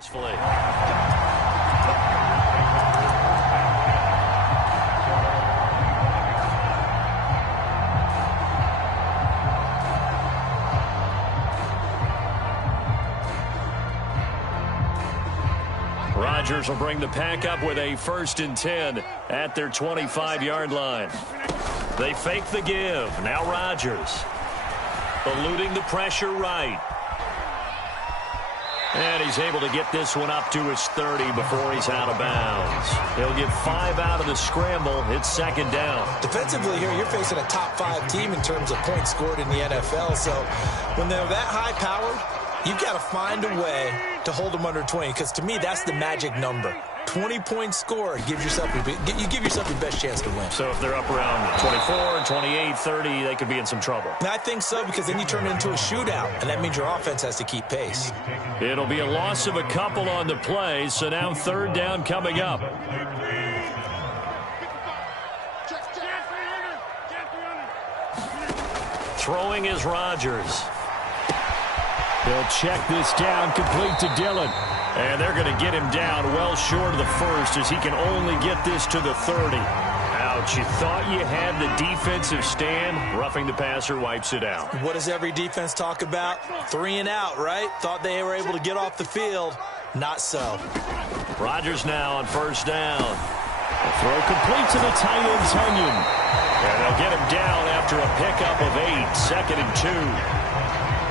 successfully. Rodgers will bring the pack up with a 1st and 10 at their 25-yard line. They fake the give. Now Rodgers eluding the pressure right. And he's able to get this one up to his 30 before he's out of bounds. He'll get 5 out of the scramble. It's 2nd down. Defensively here, you're facing a top 5 team in terms of points scored in the NFL. So when they're that high-powered, you've got to find a way to hold them under 20, because to me, that's the magic number. 20-point score gives yourself you give yourself your best chance to win. So if they're up around 24, 28, 30, they could be in some trouble. And I think so, because then you turn it into a shootout, and that means your offense has to keep pace. It'll be a loss of a couple on the play, so now 3rd down coming up. Throwing is Rodgers. He'll check this down, complete to Dillon. And they're going to get him down well short of the 1st as he can only get this to the 30. Ouch, you thought you had the defensive stand. Roughing the passer wipes it out. What does every defense talk about? 3 and out, right? Thought they were able to get off the field. Not so. Rodgers now on 1st down. The throw complete to the tight end, Tunyon. And they'll get him down after a pickup of 8, 2nd and 2.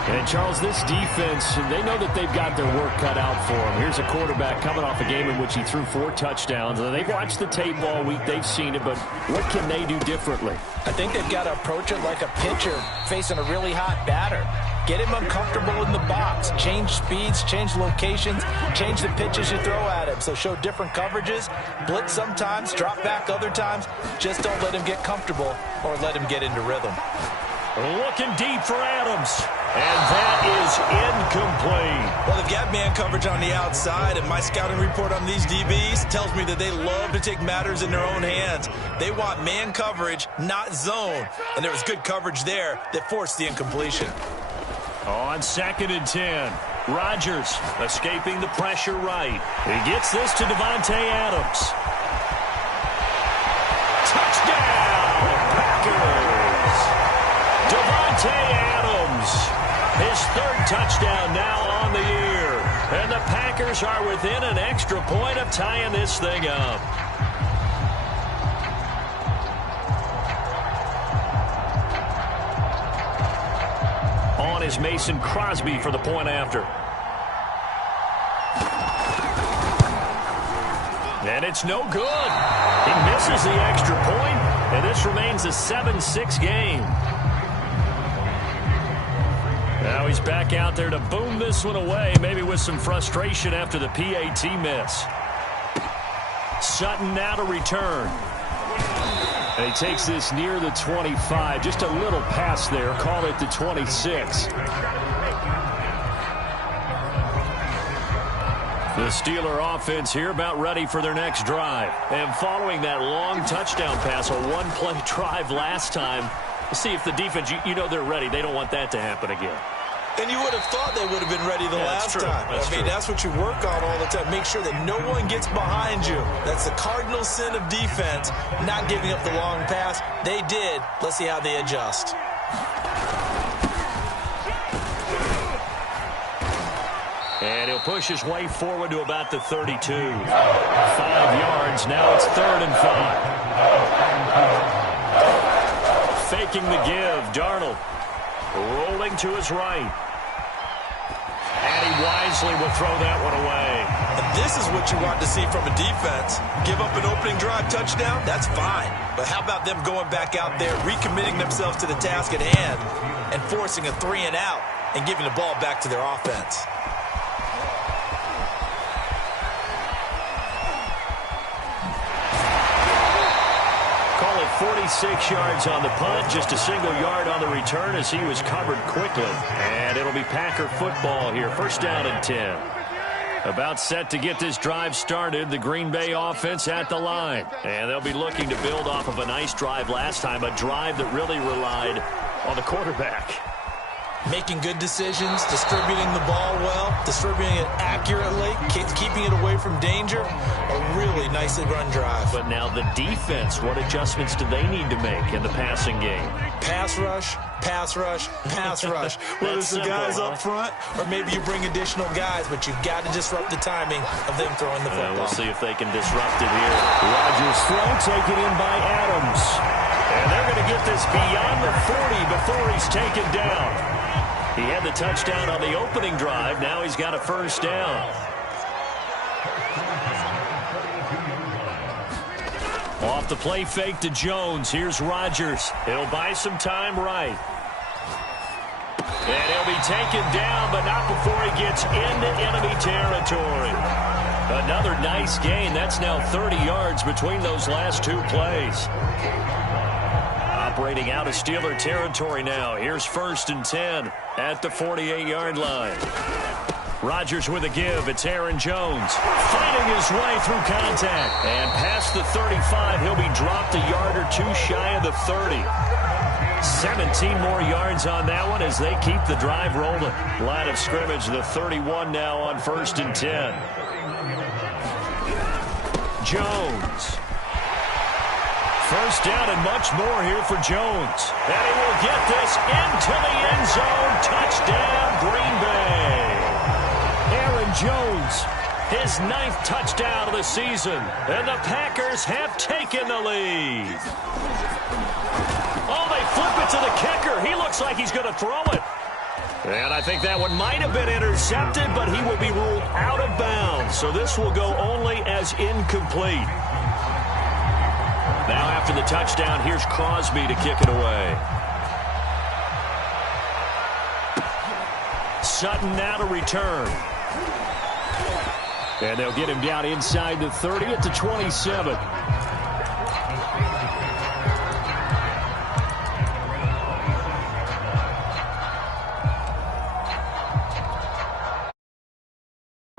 And, Charles, this defense, they know that they've got their work cut out for them. Here's a quarterback coming off a game in which he threw 4 touchdowns. And they've watched the tape all week. They've seen it, but what can they do differently? I think they've got to approach it like a pitcher facing a really hot batter. Get him uncomfortable in the box. Change speeds, change locations, change the pitches you throw at him. So show different coverages, blitz sometimes, drop back other times. Just don't let him get comfortable or let him get into rhythm. Looking deep for Adams. And that is incomplete. Well, they've got man coverage on the outside, and my scouting report on these DBs tells me that they love to take matters in their own hands. They want man coverage, not zone. And there was good coverage there that forced the incompletion. On 2nd and 10, Rodgers escaping the pressure right. He gets this to Davante Adams. Touchdown, Packers! Davante Adams. His 3rd touchdown now on the year. And the Packers are within an extra point of tying this thing up. On is Mason Crosby for the point after. And it's no good. He misses the extra point, and this remains a 7-6 game. Now he's back out there to boom this one away, maybe with some frustration after the PAT miss. Sutton now to return. And he takes this near the 25, just a little pass there, call it the 26. The Steeler offense here about ready for their next drive. And following that long touchdown pass, a one-play drive last time, see if the defense, you know they're ready. They don't want that to happen again. And you would have thought they would have been ready the last time. I mean, that's what you work on all the time. Make sure that no one gets behind you. That's the cardinal sin of defense, not giving up the long pass. They did. Let's see how they adjust. And he'll push his way forward to about the 32. 5 yards. Now it's 3rd and 5. Faking the give. Darnold rolling to his right. And he wisely will throw that one away. And this is what you want to see from a defense. Give up an opening drive touchdown, that's fine. But how about them going back out there, recommitting themselves to the task at hand, and forcing a 3 and out, and giving the ball back to their offense. Call it 46 yards on the punt, just a single yard on the return as he was covered quickly. And it'll be Packer football here, 1st down and 10. About set to get this drive started, the Green Bay offense at the line. And they'll be looking to build off of a nice drive last time, a drive that really relied on the quarterback. making good decisions, distributing the ball well, distributing it accurately, keeping it away from danger. A really nicely run drive. But now the defense, what adjustments do they need to make in the passing game? Pass rush, pass rush, pass rush. Whether it's the guys up front or maybe you bring additional guys, but you've got to disrupt the timing of them throwing the football. We'll see if they can disrupt it here. Rodgers' throw taken in by Adams. And they're going to get this beyond the 40 before he's taken down. He had the touchdown on the opening drive. Now he's got a first down. Off the play fake to Jones. Here's Rodgers. He'll buy some time right. And he'll be taken down, but not before he gets into enemy territory. Another nice gain. That's now 30 yards between those last two plays. Operating out of Steeler territory now. Here's 1st and 10 at the 48-yard line. Rodgers with a give. It's Aaron Jones fighting his way through contact. And past the 35, he'll be dropped a yard or two shy of the 30. 17 more yards on that one as they keep the drive rolling. Line of scrimmage, the 31 now on 1st and 10. Jones. First down and much more here for Jones. And he will get this into the end zone. Touchdown, Green Bay. Aaron Jones, his 9th touchdown of the season. And the Packers have taken the lead. Oh, they flip it to the kicker. He looks like he's going to throw it. And I think that one might have been intercepted, but he will be ruled out of bounds. So this will go only as incomplete. Now after the touchdown, here's Crosby to kick it away. Sutton now to return. And they'll get him down inside the 30 at the 27.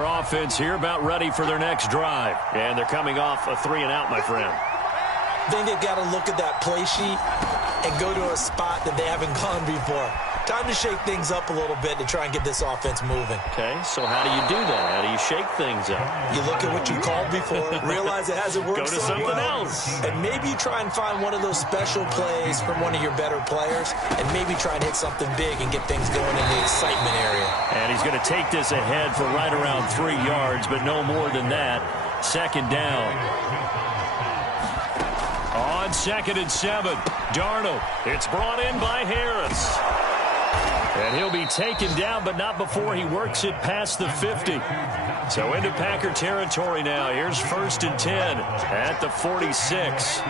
Offense here about ready for their next drive. And they're coming off a 3-and-out, my friend. I think they've got to look at that play sheet and go to a spot that they haven't gone before. Time to shake things up a little bit to try and get this offense moving. Okay, so how do you do that? How do you shake things up? You look at what you called before, realize it hasn't worked so well. Go to something else. And maybe you try and find one of those special plays from one of your better players, and maybe try and hit something big and get things going in the excitement area. And he's going to take this ahead for right around 3 yards, but no more than that. 2nd down. On 2nd and 7, Darnold. It's brought in by Harris. And he'll be taken down, but not before he works it past the 50. So into Packer territory now. Here's 1st and 10 at the 46.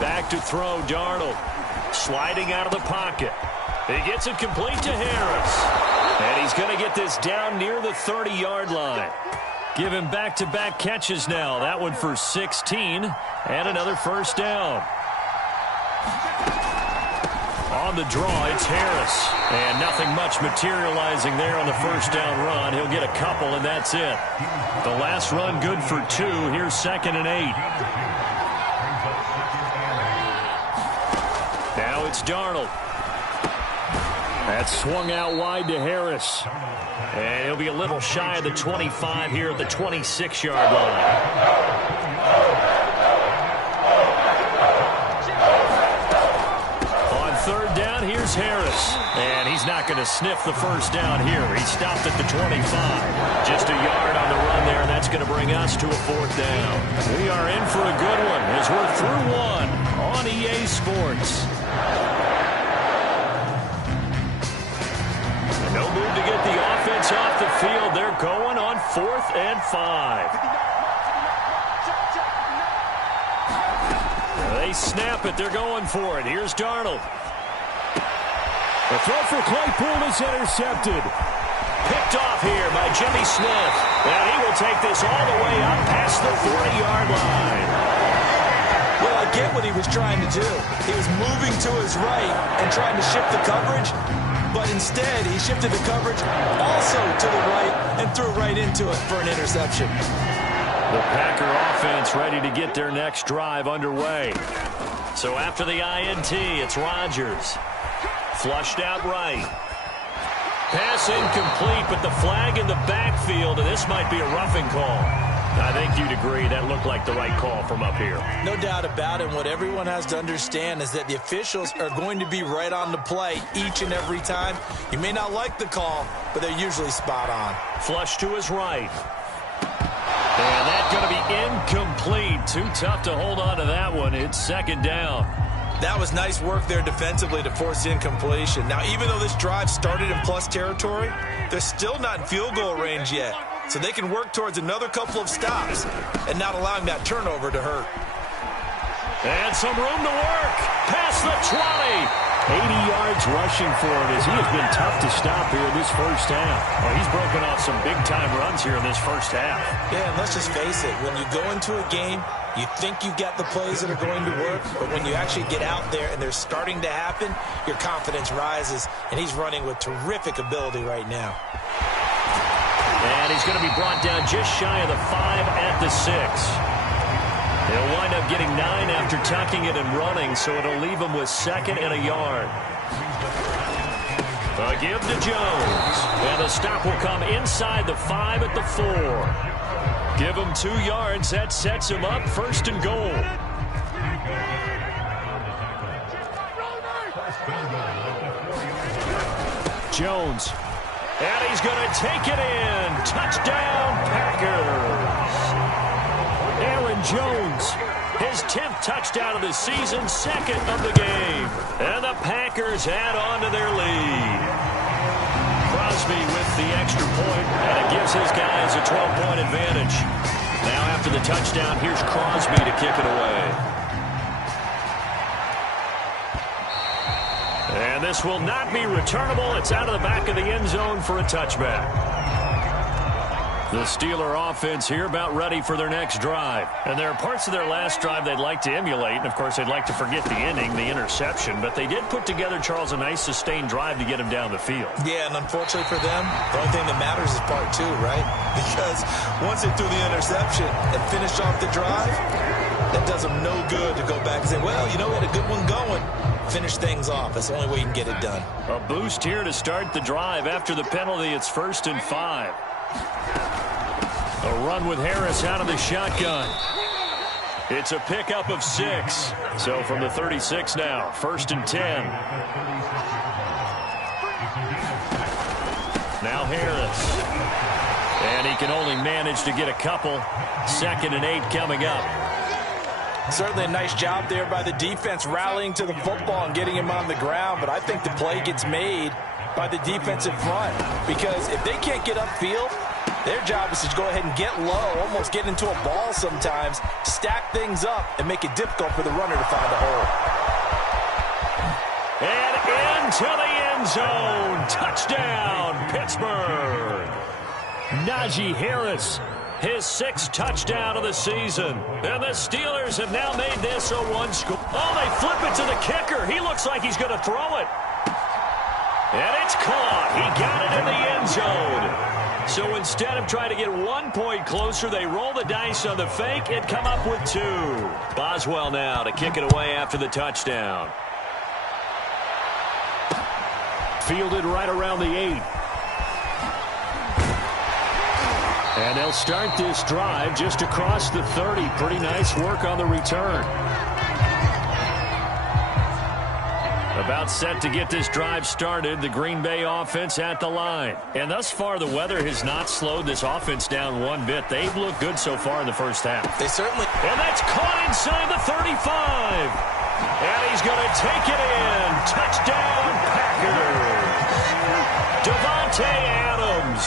Back to throw, Darnold. Sliding out of the pocket. He gets it complete to Harris. And he's going to get this down near the 30-yard line. Give him back-to-back catches now. That one for 16 and another first down. On the draw, it's Harris. And nothing much materializing there on the first down run. He'll get a couple, and that's it. The last run good for 2. Here's 2nd and 8. Now it's Darnold. That's swung out wide to Harris. And he'll be a little shy of the 25 here at the 26-yard line. On 3rd down, here's Harris. And he's not going to sniff the first down here. He stopped at the 25. Just a yard on the run there, and that's going to bring us to a 4th down. We are in for a good one as we're through one on EA Sports. No move to get the offense off the field. They're going on 4th and 5. They snap it. They're going for it. Here's Darnold. The throw for Claypool is intercepted. Picked off here by Jimmy Smith. And he will take this all the way up past the 40-yard line. Well, I get what he was trying to do. He was moving to his right and trying to shift the coverage. But instead, he shifted the coverage also to the right and threw right into it for an interception. The Packer offense ready to get their next drive underway. So after the INT, it's Rodgers. Flushed out right. Pass incomplete, but the flag in the backfield, and this might be a roughing call. I think you'd agree that looked like the right call from up here. No doubt about it. What everyone has to understand is that the officials are going to be right on the play each and every time. You may not like the call, but they're usually spot on. Flush to his right. And that's going to be incomplete. Too tough to hold on to that one. It's second down. That was nice work there defensively to force the incompletion. Now, even though this drive started in plus territory, they're still not in field goal range yet. So they can work towards another couple of stops and not allowing that turnover to hurt. And some room to work. Past the 20. 80 yards rushing for him as he has been tough to stop here in this first half. Well, he's broken off some big-time runs here in this first half. Yeah, and let's just face it. When you go into a game, you think you've got the plays that are going to work, but when you actually get out there and they're starting to happen, your confidence rises, and he's running with terrific ability right now. And he's going to be brought down just shy of the 5 at the 6. He'll wind up getting 9 after tucking it and running, so it'll leave him with 2nd and a yard. A give to Jones. And the stop will come inside the 5 at the 4. Give him 2 yards. That sets him up 1st and goal. Jones. And he's going to take it in. Touchdown, Packers. Aaron Jones, his 10th touchdown of the season, 2nd of the game. And the Packers add on to their lead. Crosby with the extra point, and it gives his guys a 12-point advantage. Now after the touchdown, here's Crosby to kick it away. And this will not be returnable. It's out of the back of the end zone for a touchback. The Steeler offense here about ready for their next drive. And there are parts of their last drive they'd like to emulate. And, of course, they'd like to forget the inning, the interception. But they did put together, Charles, a nice sustained drive to get him down the field. Yeah, and unfortunately for them, the only thing that matters is part 2, right? Because once they threw the interception and finished off the drive, that does them no good to go back and say, well, you know, we had a good one going. Finish things off. That's the only way you can get it done. A boost here to start the drive. After the penalty, it's 1st and 5. A run with Harris out of the shotgun. It's a pickup of 6. So from the 36 now, 1st and 10. Now Harris. And he can only manage to get a couple. 2nd and 8 coming up. Certainly a nice job there by the defense rallying to the football and getting him on the ground. But I think the play gets made by the defensive front. Because if they can't get upfield, their job is to go ahead and get low, almost get into a ball sometimes, stack things up, and make it difficult for the runner to find a hole. And into the end zone. Touchdown, Pittsburgh. Najee Harris, his 6th touchdown of the season. And the Steelers have now made this a 1-score. Oh, they flip it to the kicker. He looks like he's going to throw it. And it's caught. He got it in the end zone. So instead of trying to get 1 point closer, they roll the dice on the fake and come up with 2. Boswell now to kick it away after the touchdown. Fielded right around the 8. And they'll start this drive just across the 30. Pretty nice work on the return. About set to get this drive started, the Green Bay offense at the line. And thus far, the weather has not slowed this offense down one bit. They've looked good so far in the first half. They certainly... And that's caught inside the 35. And he's going to take it in. Touchdown, Packers. Davante Adams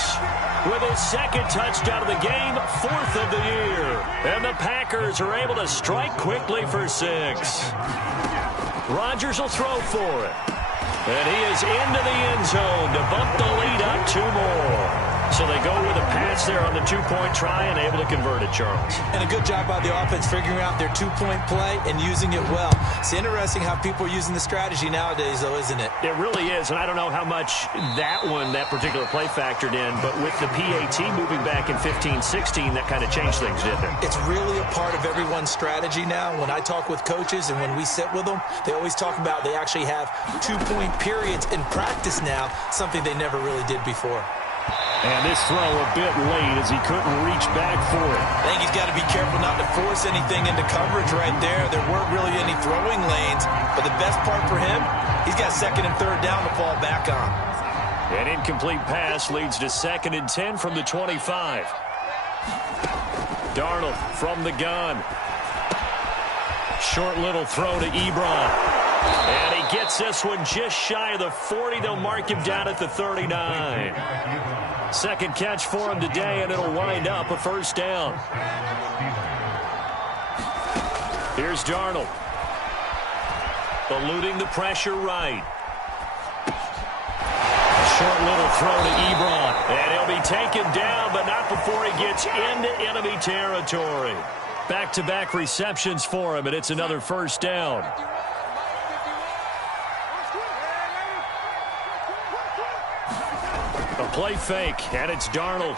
with his 2nd touchdown of the game, 4th of the year. And the Packers are able to strike quickly for 6. Rodgers will throw for it. And he is into the end zone to bump the lead up 2 more. So they go with a pass there on the two-point try and able to convert it, Charles. And a good job by the offense figuring out their two-point play and using it well. It's interesting how people are using the strategy nowadays, though, isn't it? It really is, and I don't know how much that particular play factored in, but with the PAT moving back in 15-16, that kind of changed things, didn't it? It's really a part of everyone's strategy now. When I talk with coaches and when we sit with them, they always talk about they actually have two-point periods in practice now, something they never really did before. And this throw a bit late as he couldn't reach back for it. I think he's got to be careful not to force anything into coverage right there. There weren't really any throwing lanes, but the best part for him, he's got second and third down to fall back on. An incomplete pass leads to 2nd and 10 from the 25. Darnold from the gun. Short little throw to Ebron. And he gets this one just shy of the 40. They'll mark him down at the 39. Second catch for him today, and it'll wind up a first down. Here's Darnold. Eluding the pressure right. Short little throw to Ebron. And he'll be taken down, but not before he gets into enemy territory. Back-to-back receptions for him, and it's another first down. A play fake, and it's Darnold.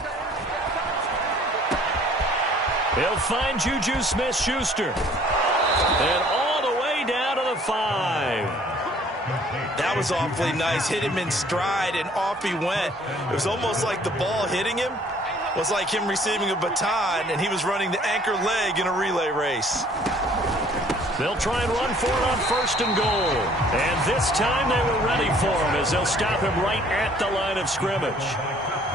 He'll find Juju Smith-Schuster. And all the way down to the 5. That was awfully nice. Hit him in stride, and off he went. It was almost like the ball hitting him was like him receiving a baton, and he was running the anchor leg in a relay race. They'll try and run for it on 1st and goal. And this time they were ready for him as they'll stop him right at the line of scrimmage.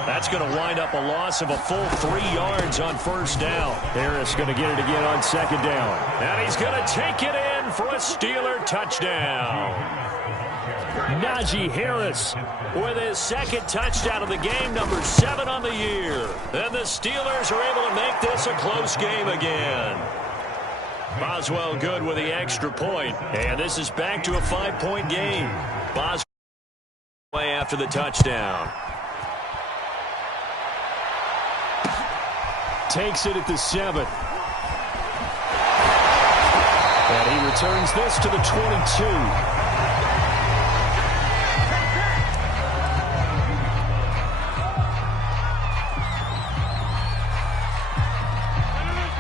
That's going to wind up a loss of a full 3 yards on 1st down. Harris going to get it again on 2nd down. And he's going to take it in for a Steeler touchdown. Najee Harris with his 2nd touchdown of the game, number 7 on the year. And the Steelers are able to make this a close game again. Boswell good with the extra point. And this is back to a 5-point game. Boswell way after the touchdown. Takes it at the 7. And he returns this to the 22.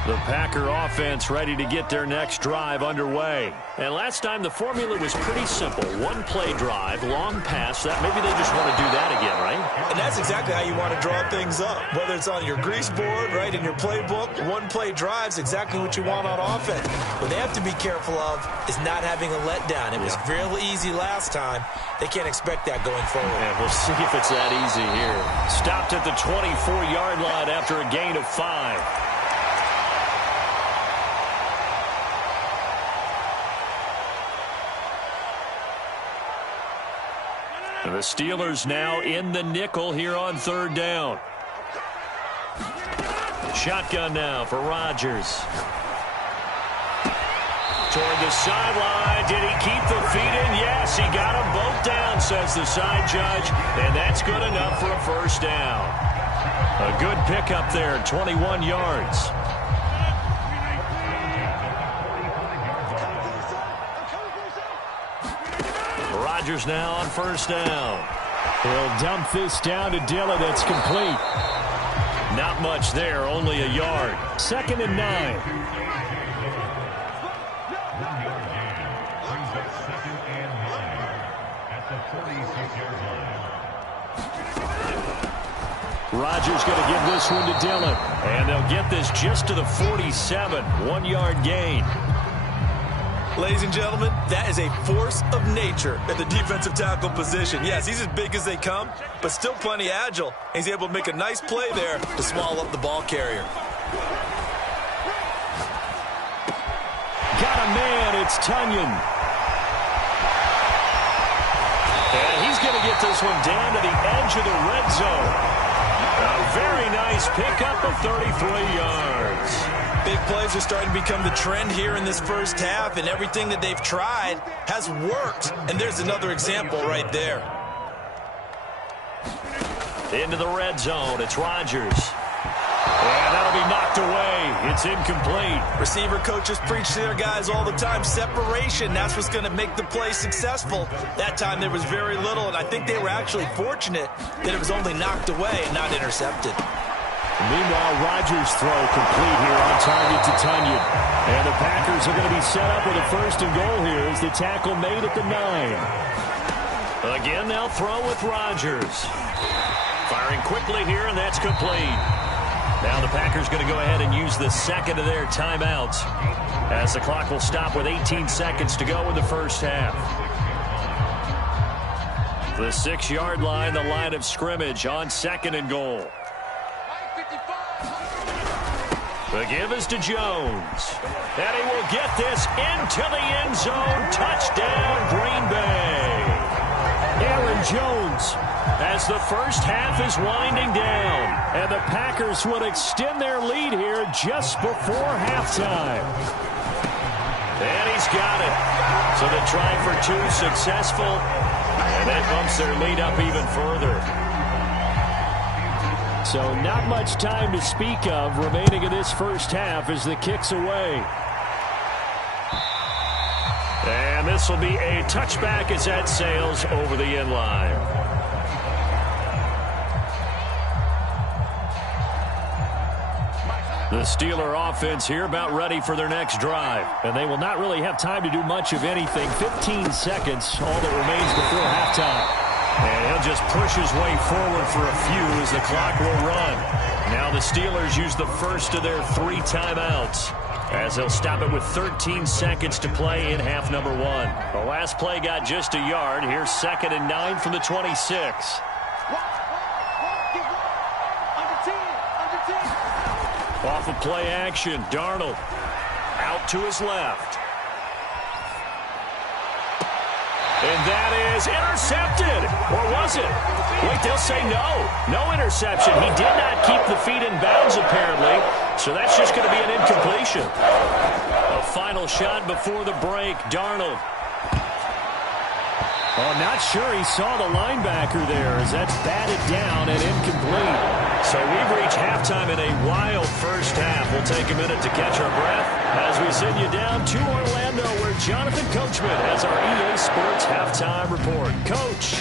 The Packer offense ready to get their next drive underway. And last time the formula was pretty simple. 1-play drive, long pass. That maybe they just want to do that again, right? And that's exactly how you want to draw things up. Whether it's on your grease board, right, in your playbook, 1-play drive's exactly what you want on offense. What they have to be careful of is not having a letdown. It was real easy last time. They can't expect that going forward. And we'll see if it's that easy here. Stopped at the 24-yard line after a gain of 5. The Steelers now in the nickel here on 3rd down. Shotgun now for Rodgers. Toward the sideline. Did he keep the feet in? Yes, he got them both down, says the side judge. And that's good enough for a first down. A good pickup there, 21 yards. Rodgers now on 1st down. He'll dump this down to Dillon. It's complete. Not much there, only a yard. 2nd and 9. Rodgers going to give this one to Dillon. And they'll get this just to the 47. 1-yard gain. Ladies and gentlemen, that is a force of nature at the defensive tackle position. Yes, he's as big as they come, but still plenty agile. He's able to make a nice play there to swallow up the ball carrier. Got a man, it's Tunyon. And he's going to get this one down to the edge of the red zone. A very nice pickup of 33 yards. Big plays are starting to become the trend here in this first half, and everything that they've tried has worked. And there's another example right there. Into the red zone. It's Rodgers. And that'll be knocked away. It's incomplete. Receiver coaches preach to their guys all the time. Separation, that's what's going to make the play successful. That time there was very little, and I think they were actually fortunate that it was only knocked away and not intercepted. Meanwhile, Rodgers' throw complete here on target to Tunyon. And the Packers are going to be set up with a 1st and goal here as the tackle made at the 9. Again, they'll throw with Rodgers. Firing quickly here, and that's complete. Now the Packers going to go ahead and use the second of their timeouts as the clock will stop with 18 seconds to go in the first half. The 6-yard line, the line of scrimmage on 2nd and goal. The give is to Jones. And he will get this into the end zone. Touchdown, Green Bay. Aaron Jones, as the first half is winding down. And the Packers would extend their lead here just before halftime. And he's got it. So the try for 2 successful. And that bumps their lead up even further. So not much time to speak of remaining in this first half as the kick's away. And this will be a touchback as that sails over the end line. The Steeler offense here about ready for their next drive. And they will not really have time to do much of anything. 15 seconds, all that remains before halftime. And he'll just push his way forward for a few as the clock will run. Now the Steelers use the first of their 3 timeouts as they'll stop it with 13 seconds to play in half number 1. The last play got just a yard. Here's 2nd and 9 from the 26. Off of play action, Darnold out to his left. And that is intercepted. Or was it? Wait, they'll say no. No interception. He did not keep the feet in bounds, apparently. So that's just going to be an incompletion. A final shot before the break. Darnold. Oh, not sure he saw the linebacker there as that's batted down and incomplete. So we've reached halftime in a wild first half. We'll take a minute to catch our breath as we send you down to Orlando where Jonathan Coachman has our EA Sports halftime report. Coach.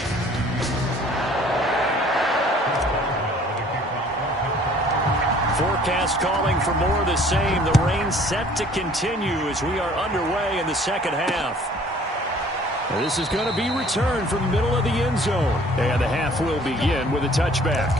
Forecast calling for more of the same. The rain set to continue as we are underway in the second half. This is going to be returned from the middle of the end zone. And the half will begin with a touchback.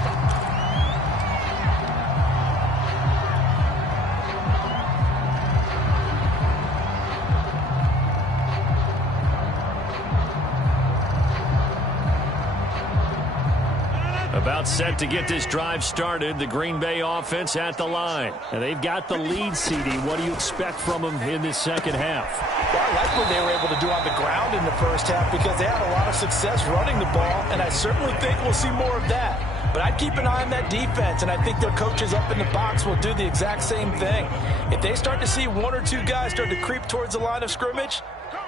About set to get this drive started. The Green Bay offense at the line. And they've got the lead, CD. What do you expect from them in this second half? Well, I like what they were able to do on the ground in the first half because they had a lot of success running the ball, and I certainly think we'll see more of that. But I'd keep an eye on that defense, and I think their coaches up in the box will do the exact same thing. If they start to see 1 or 2 guys start to creep towards the line of scrimmage,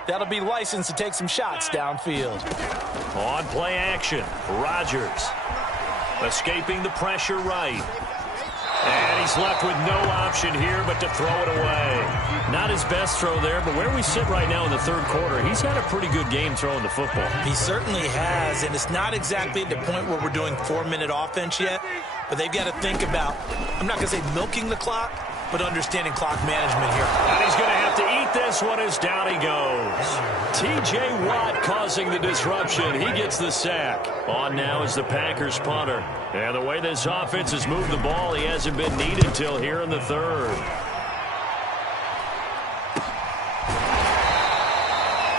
that'll be licensed to take some shots downfield. On play action, Rodgers. Escaping the pressure right. And he's left with no option here but to throw it away. Not his best throw there, but where we sit right now in the third quarter, he's had a pretty good game throwing the football. He certainly has, and it's not exactly at the point where we're doing 4-minute offense yet, but they've got to think about, I'm not going to say milking the clock, but understanding clock management here. And he's going to have to eat this one as down he goes. T.J. Watt causing the disruption. He gets the sack. On now is the Packers punter. And the way this offense has moved the ball, he hasn't been needed till here in the third.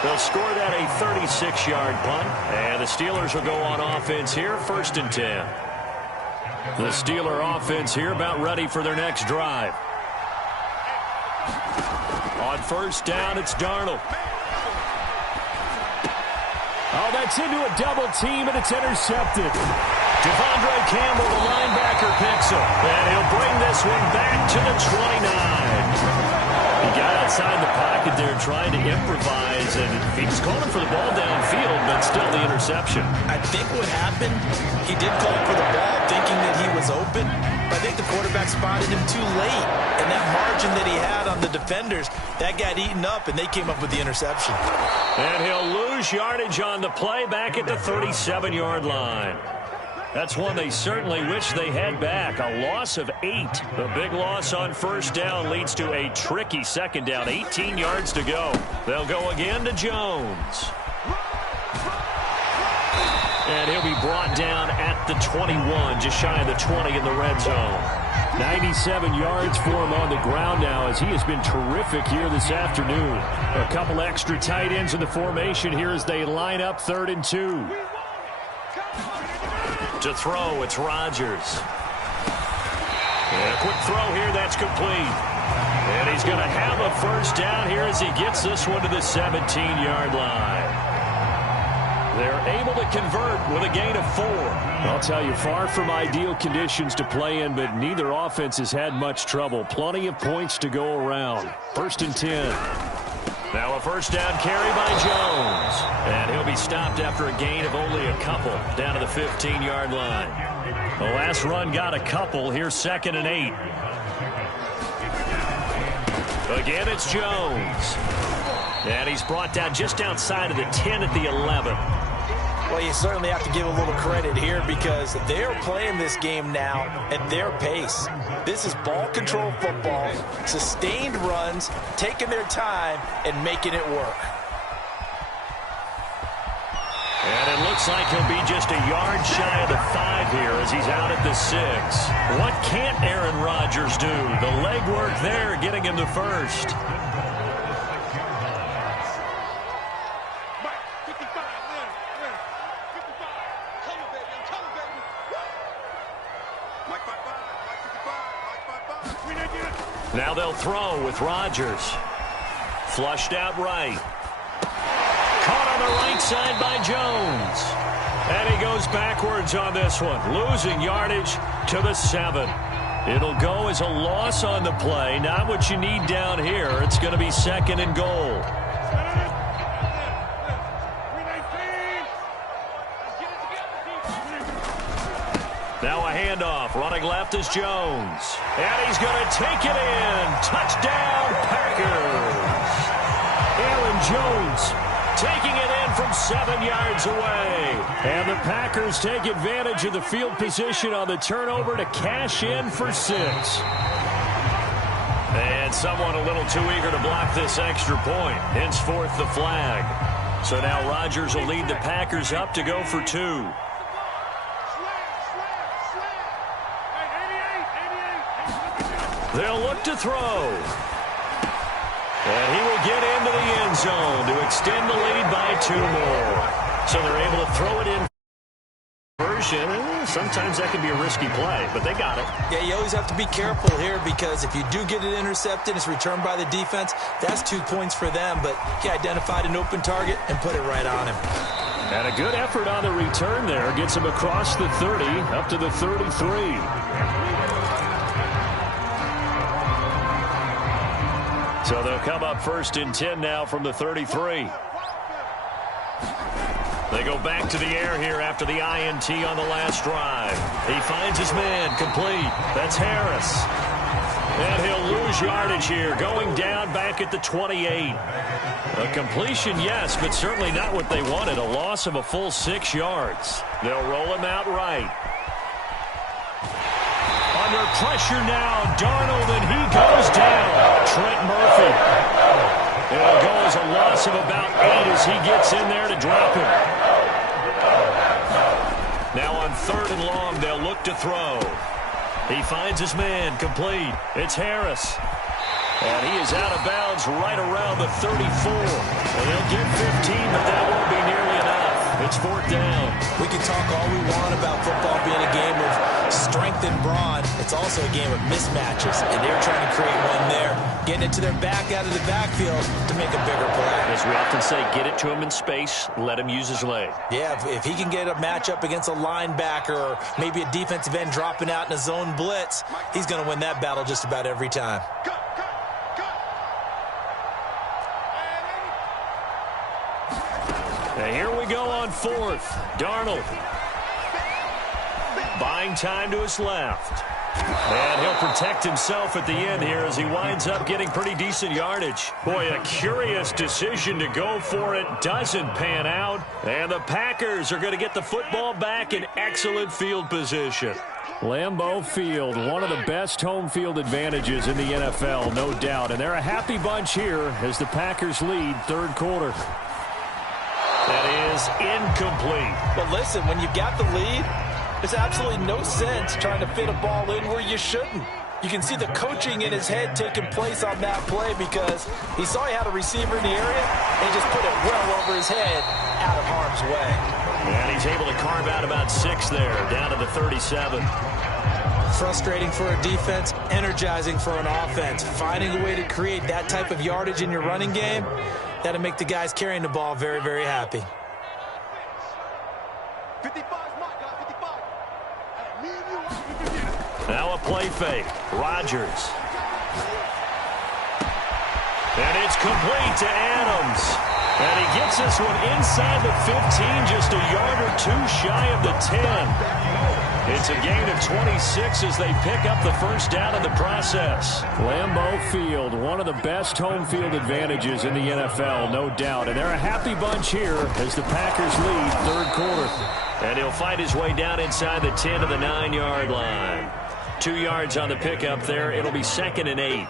They'll score that a 36-yard punt. And the Steelers will go on offense here, 1st and 10. The Steeler offense here about ready for their next drive. On 1st down, it's Darnold. Oh, that's into a double team, and it's intercepted. Devondre Campbell, the linebacker, picks him. And he'll bring this one back to the 29. He got outside the pocket there trying to improvise, and he was calling for the ball downfield, but still the interception. I think what happened, he did call for the ball, was open. I think the quarterback spotted him too late. And that margin that he had on the defenders, that got eaten up, and they came up with the interception. And he'll lose yardage on the play back at the 37-yard line. That's one they certainly wish they had back. A loss of 8. The big loss on first down leads to a tricky second down. 18 yards to go. They'll go again to Jones. And he'll be brought down at the 21, just shy of the 20 in the red zone. 97 yards for him on the ground now, as he has been terrific here this afternoon. A couple extra tight ends in the formation here as they line up 3rd and 2. To throw, it's Rodgers. And a quick throw here, that's complete. And he's going to have a first down here as he gets this one to the 17-yard line. They're able to convert with a gain of 4. I'll tell you, far from ideal conditions to play in, but neither offense has had much trouble. Plenty of points to go around. 1st and 10. Now a first down carry by Jones. And he'll be stopped after a gain of only a couple down to the 15-yard line. The last run got a couple. Here's 2nd and 8. Again, it's Jones. And he's brought down just outside of the 10 at the 11. Well, you certainly have to give a little credit here because they're playing this game now at their pace. This is ball control football, sustained runs, taking their time, and making it work. And it looks like he'll be just a yard shy of the 5 here as he's out at the 6. What can't Aaron Rodgers do? The legwork there getting him the first. Now they'll throw with Rodgers. Flushed out right. Caught on the right side by Jones. And he goes backwards on this one, losing yardage to the 7. It'll go as a loss on the play. Not what you need down here. It's going to be 2nd and goal. Now a handoff. Running left is Jones. And he's going to take it in. Touchdown, Packers. Aaron Jones taking it in from 7 yards away. And the Packers take advantage of the field position on the turnover to cash in for 6. And someone a little too eager to block this extra point. Henceforth the flag. So now Rodgers will lead the Packers up to go for 2. They'll look to throw. And he will get into the end zone to extend the lead by 2 more. So they're able to throw it in. Sometimes that can be a risky play, but they got it. Yeah, you always have to be careful here because if you do get it intercepted, it's returned by the defense. That's 2 points for them, but he identified an open target and put it right on him. And a good effort on the return there. Gets him across the 30, up to the 33. So they'll come up 1st and 10 now from the 33. They go back to the air here after the INT on the last drive. He finds his man complete. That's Harris. And he'll lose yardage here, going down back at the 28. A completion, yes, but certainly not what they wanted. A loss of a full 6 yards. They'll roll him out right. Under pressure now, Darnold, and he goes down. Trent Murphy. It'll go as a loss of about 8 as he gets in there to drop him. Now on 3rd and long, they'll look to throw. He finds his man complete. It's Harris. And he is out of bounds right around the 34. And they'll get 15, but that won't be nearly enough. It's 4th down. We can talk all we want about football being a game of strength and brawn. It's also a game of mismatches, and they're trying to create one there, getting it to their back out of the backfield to make a bigger play. As we often say, get it to him in space, let him use his leg. Yeah, if he can get a matchup against a linebacker or maybe a defensive end dropping out in a zone blitz, he's going to win that battle just about every time. And here we go on 4th. Darnold. Buying time to his left. And he'll protect himself at the end here as he winds up getting pretty decent yardage. Boy, a curious decision to go for it. Doesn't pan out. And the Packers are going to get the football back in excellent field position. Lambeau Field, one of the best home field advantages in the NFL, no doubt. And they're a happy bunch here as the Packers lead third quarter. That is incomplete. But listen, when you've got the lead, there's absolutely no sense trying to fit a ball in where you shouldn't. You can see the coaching in his head taking place on that play because he saw he had a receiver in the area and he just put it well over his head out of harm's way. And he's able to carve out about 6 there, down to the 37. Frustrating for a defense, energizing for an offense. Finding a way to create that type of yardage in your running game, that'll make the guys carrying the ball very, very happy. 55 mark, 55. Now a play fake. Rodgers. And it's complete to Adams. And he gets this one inside the 15, just a yard or two shy of the 10. It's a gain of 26 as they pick up the first down in the process. Lambeau Field, one of the best home field advantages in the NFL, no doubt. And they're a happy bunch here as the Packers lead third quarter. And he'll fight his way down inside the 10 to the 9-yard line. 2 yards on the pickup there. It'll be 2nd and 8.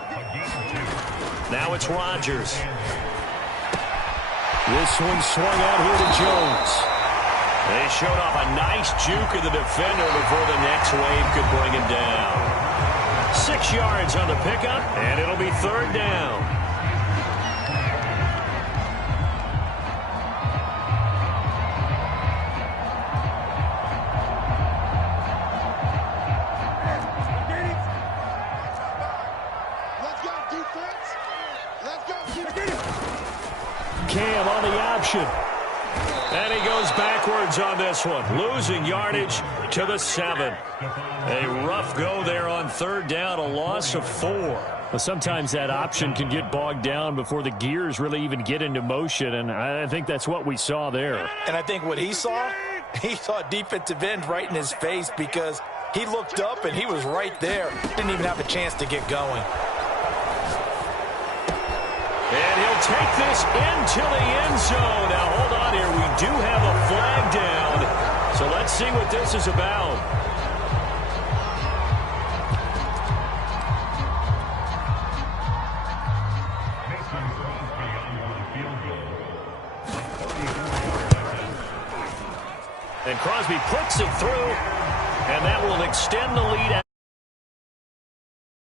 Now it's Rodgers. This one swung out here to Jones. They showed off a nice juke of the defender before the next wave could bring him down. 6 yards on the pickup, and it'll be 3rd down. Cam on the option. And he goes backwards on this one, losing yardage to the 7. A rough go there on 3rd down, a loss of 4. Well, sometimes that option can get bogged down before the gears really even get into motion, and I think that's what we saw there. And I think what he saw defensive end right in his face because he looked up and he was right there. Didn't even have a chance to get going. And he'll take this into the end zone. Now, hold on here. We do have a flag down. So let's see what this is about. And Crosby puts it through, and that will extend the lead out.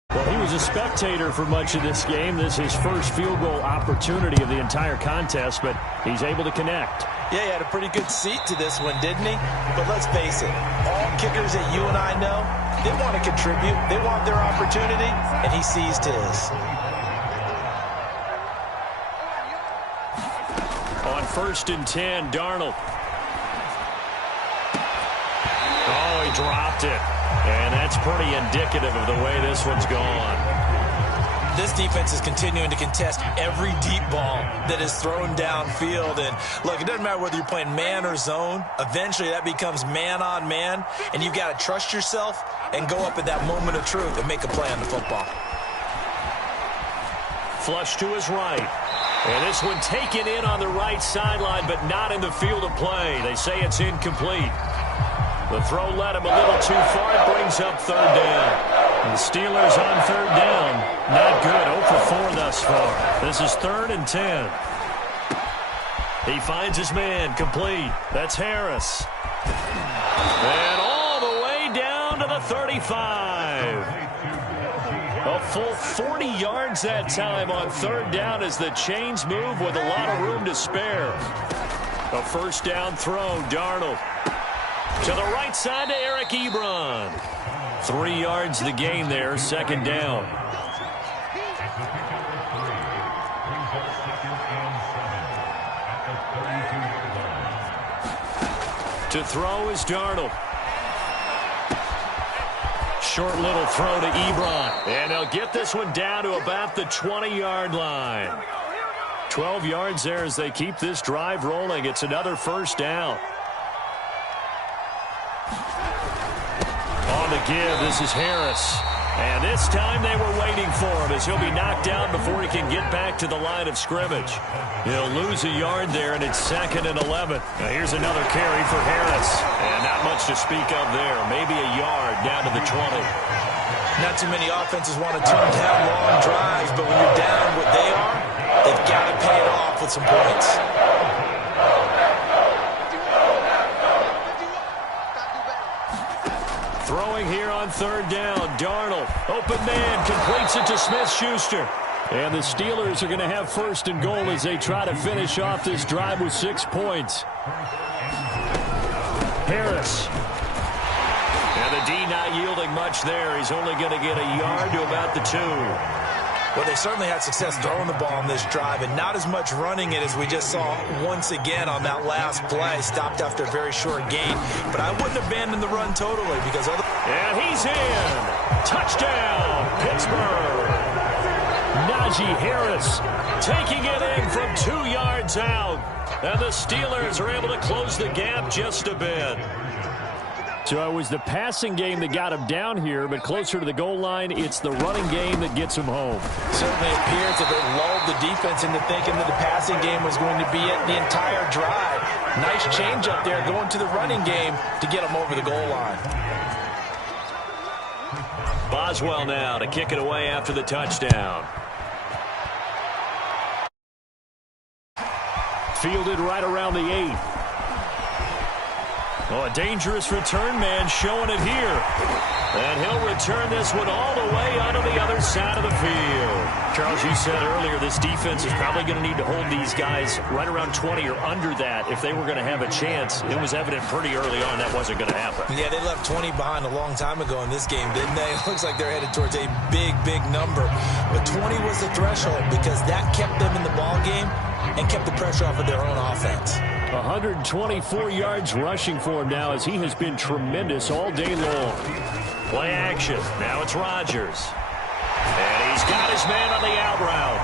Well, he was a spectator for much of this game. This is his first field goal opportunity of the entire contest, but he's able to connect. Yeah, he had a pretty good seat to this one, didn't he? But let's face it, all kickers that you and I know, they want to contribute. They want their opportunity, and he seized his. On 1st and 10, Darnold. Oh, he dropped it. And that's pretty indicative of the way this one's gone. This defense is continuing to contest every deep ball that is thrown downfield. And, look, it doesn't matter whether you're playing man or zone. Eventually, that becomes man-on-man. And you've got to trust yourself and go up at that moment of truth and make a play on the football. Flush to his right. And this one taken in on the right sideline, but not in the field of play. They say it's incomplete. The throw led him a little too far. It brings up 3rd down. The Steelers on 3rd down. Not good. 0 for 4 thus far. This is 3rd and 10. He finds his man. Complete. That's Harris. And all the way down to the 35. A full 40 yards that time on 3rd down as the chains move with a lot of room to spare. A 1st down throw. Darnold. To the right side to Eric Ebron. 3 yards the gain there, 2nd down. To throw is Darnold. Short little throw to Ebron. And they'll get this one down to about the 20-yard line. 12 yards there as they keep this drive rolling. It's another 1st down. On the give, this is Harris. And this time they were waiting for him as he'll be knocked down before he can get back to the line of scrimmage. He'll lose a yard there, and it's 2nd and 11. Now here's another carry for Harris. And not much to speak of there. Maybe a yard down to the 20. Not too many offenses want to turn down long drives, but when you're down what they are, they've got to pay it off with some points. Throwing here on 3rd down. Darnold, open man, completes it to Smith-Schuster. And the Steelers are going to have 1st and goal as they try to finish off this drive with 6 points. Harris. And the D not yielding much there. He's only going to get a yard to about the 2. Well, they certainly had success throwing the ball on this drive and not as much running it as we just saw once again on that last play. Stopped after a very short gain. But I wouldn't abandon the run totally because other... And he's in. Touchdown, Pittsburgh. Najee Harris taking it in from 2 yards out. And the Steelers are able to close the gap just a bit. So it was the passing game that got him down here, but closer to the goal line, it's the running game that gets him home. Certainly appears that it lulled the defense into thinking that the passing game was going to be it the entire drive. Nice change up there going to the running game to get him over the goal line. Boswell now to kick it away after the touchdown. Fielded right around the 8. Oh, a dangerous return man showing it here. And he'll return this one all the way onto the other side of the field. Charles, you said earlier this defense is probably going to need to hold these guys right around 20 or under that if they were going to have a chance. It was evident pretty early on that wasn't going to happen. Yeah, they left 20 behind a long time ago in this game, didn't they? It looks like they're headed towards a big, big number. But 20 was the threshold because that kept them in the ball game and kept the pressure off of their own offense. 124 yards rushing for him now as he has been tremendous all day long. Play action. Now it's Rodgers. And he's got his man on the out route.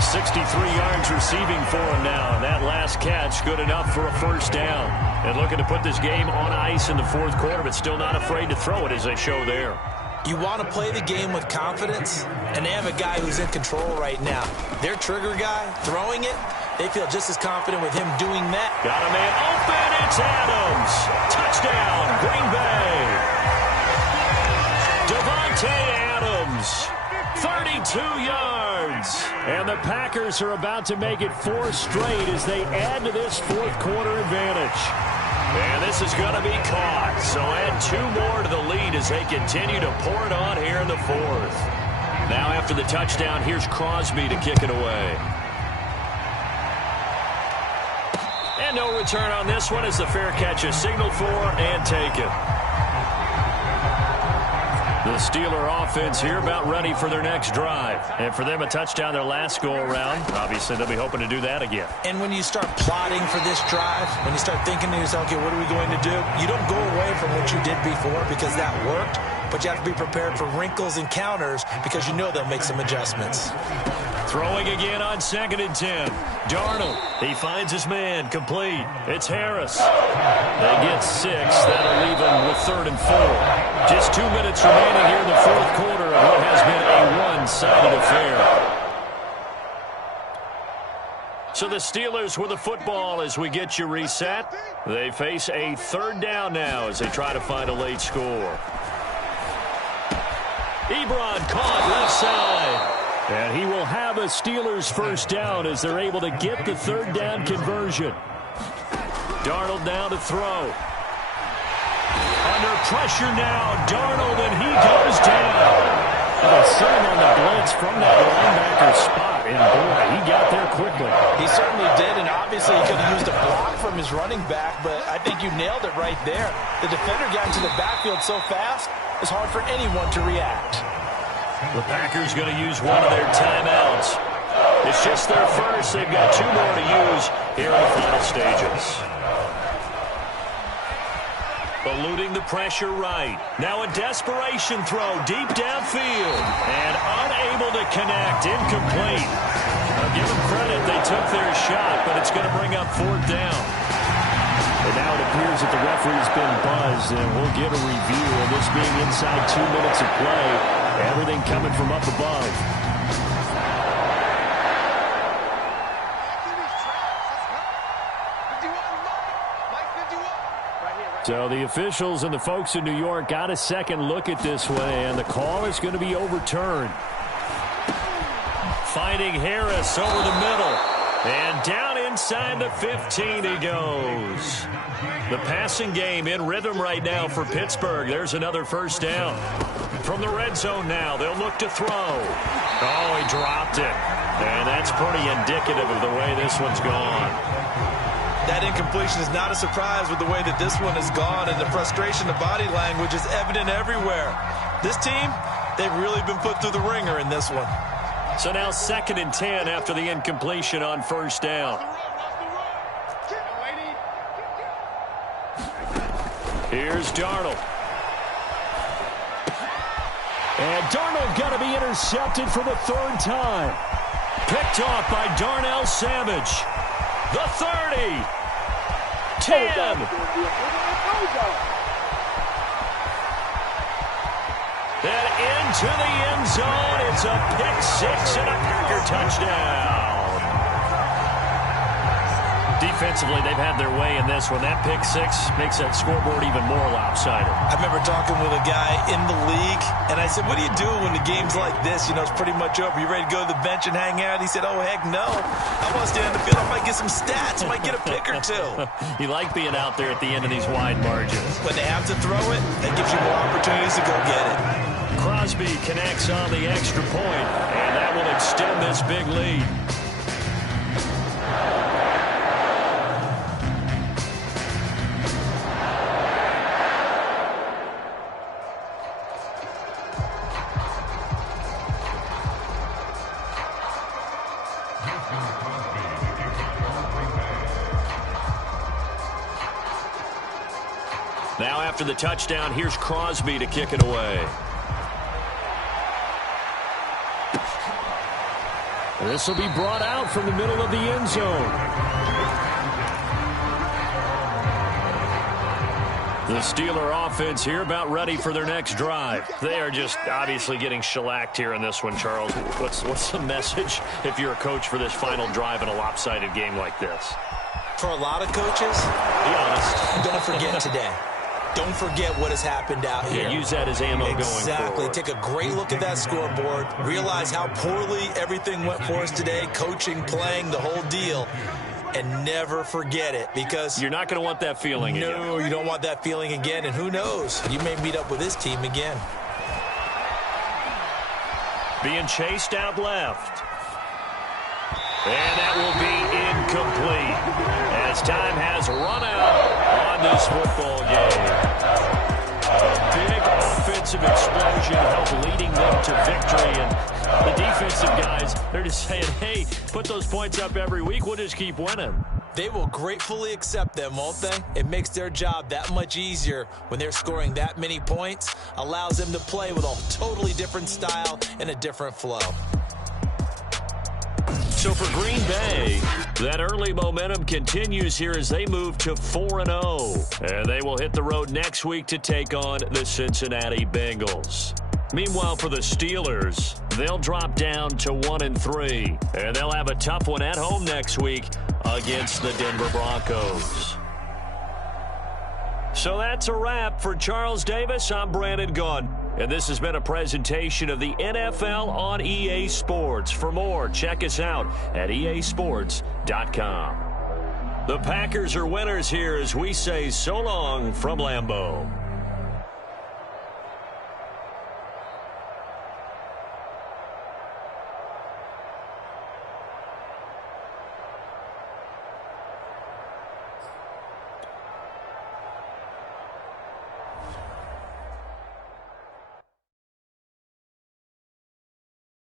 63 yards receiving for him now. And that last catch good enough for a 1st down. And looking to put this game on ice in the 4th quarter, but still not afraid to throw it as they show there. You want to play the game with confidence, and they have a guy who's in control right now. Their trigger guy, throwing it, they feel just as confident with him doing that. Got a man open. It's Adams. Touchdown, Green Bay. Devontae Adams, 32 yards. And the Packers are about to make it 4 straight as they add to this 4th quarter advantage. And this is going to be caught. So add 2 more to the lead as they continue to pour it on here in the 4th. Now after the touchdown, here's Crosby to kick it away. And no return on this one as the fair catch is signaled for and taken. The Steeler offense here about ready for their next drive. And for them, a touchdown their last go-around. Obviously, they'll be hoping to do that again. And when you start plotting for this drive, when you start thinking to yourself, okay, what are we going to do? You don't go away from what you did before because that worked, but you have to be prepared for wrinkles and counters because you know they'll make some adjustments. Throwing again on 2nd and 10. Darnold, he finds his man, complete. It's Harris. They get 6. That'll leave them with 3rd and 4. Just 2 minutes remaining here in the 4th quarter of what has been a one-sided affair. So the Steelers with the football as we get you reset. They face a 3rd down now as they try to find a late score. Ebron caught left side. And he will have a Steelers 1st down as they're able to get the 3rd down conversion. Darnold now to throw. Under pressure now, Darnold, and he goes down. They sent him on the blitz from that linebacker spot, and boy, he got there quickly. He certainly did, and obviously he could have used a block from his running back, but I think you nailed it right there. The defender got into the backfield so fast, it's hard for anyone to react. The Packers going to use one of their timeouts. It's just their first. They've got 2 more to use here in the final stages. Eluding the pressure right. Now a desperation throw deep downfield. And unable to connect. Incomplete. I'll give them credit. They took their shot, but it's going to bring up 4th down. And now it appears shows that the referee's been buzzed, and we'll get a review of this being inside 2 minutes of play. Everything coming from up above. So the officials and the folks in New York got a second look at this one, and the call is going to be overturned. Finding Harris over the middle. And down inside the 15 he goes. The passing game in rhythm right now for Pittsburgh. There's another first down. From the red zone now, they'll look to throw. Oh, he dropped it. And that's pretty indicative of the way this one's gone. That incompletion is not a surprise with the way that this one has gone, and the frustration, the body language is evident everywhere. This team, they've really been put through the ringer in this one. So now 2nd and 10 after the incompletion on first down. Here's Darnold. And Darnold got to be intercepted for the 3rd time. Picked off by Darnell Savage. The 30. 10. And into the end zone. It's a pick-6 and a Packer touchdown. Defensively, they've had their way in this one. That pick-6 makes that scoreboard even more lopsided. I remember talking with a guy in the league, and I said, what do you do when the game's like this? You know, it's pretty much over. You ready to go to the bench and hang out? He said, oh, heck no. I want to stay on the field. I might get some stats. I might get a pick or two. You like being out there at the end of these wide margins. When they have to throw it, that gives you more opportunities to go get it. Crosby connects on the extra point, and that will extend this big lead. Now after the touchdown, here's Crosby to kick it away. This will be brought out from the middle of the end zone. The Steeler offense here about ready for their next drive. They are just obviously getting shellacked here in this one, Charles. What's the message if you're a coach for this final drive in a lopsided game like this? For a lot of coaches, be honest, don't forget today. Don't forget what has happened out here. Yeah, use that as ammo going forward. Exactly. Take a great look at that scoreboard. Realize how poorly everything went for us today. Coaching, playing, the whole deal. And never forget it, because you're not going to want that feeling again. No, you don't want that feeling again. And who knows? You may meet up with this team again. Being chased out left. And that will be incomplete as time has run out on this football game. Big offensive explosion helped leading them to victory. And the defensive guys, they're just saying, hey, put those points up every week. We'll just keep winning. They will gratefully accept them, won't they? It makes their job that much easier when they're scoring that many points. Allows them to play with a totally different style and a different flow. So for Green Bay, that early momentum continues here as they move to 4-0. And they will hit the road next week to take on the Cincinnati Bengals. Meanwhile, for the Steelers, they'll drop down to 1-3. And they'll have a tough one at home next week against the Denver Broncos. So that's a wrap. For Charles Davis, I'm Brandon Gunn. And this has been a presentation of the NFL on EA Sports. For more, check us out at easports.com. The Packers are winners here as we say so long from Lambeau.